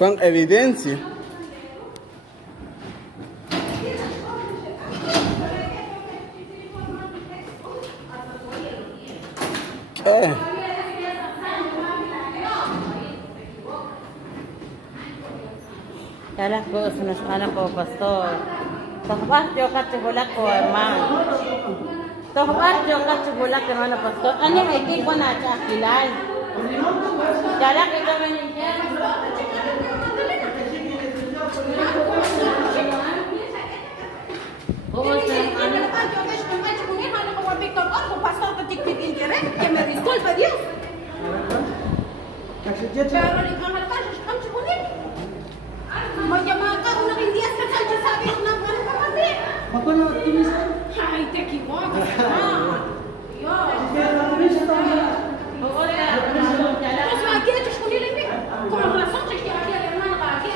Con evidencia. Ya las cosas nos van a como pastor. Tohbah yo kachibula ko hermano. Tohbah yo kachibula ko hermano pastor. Ani ay di ko na chakilal. Dala kita meninggal. ¿Cómo se que me disculpe Dios. Ay, te equivocas, con razón te quiero aquí, hermano, para que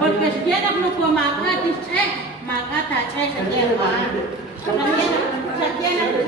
porque si quieres no puedo matar, dice, magata, che, se tiene mal. Se tiene, se tiene,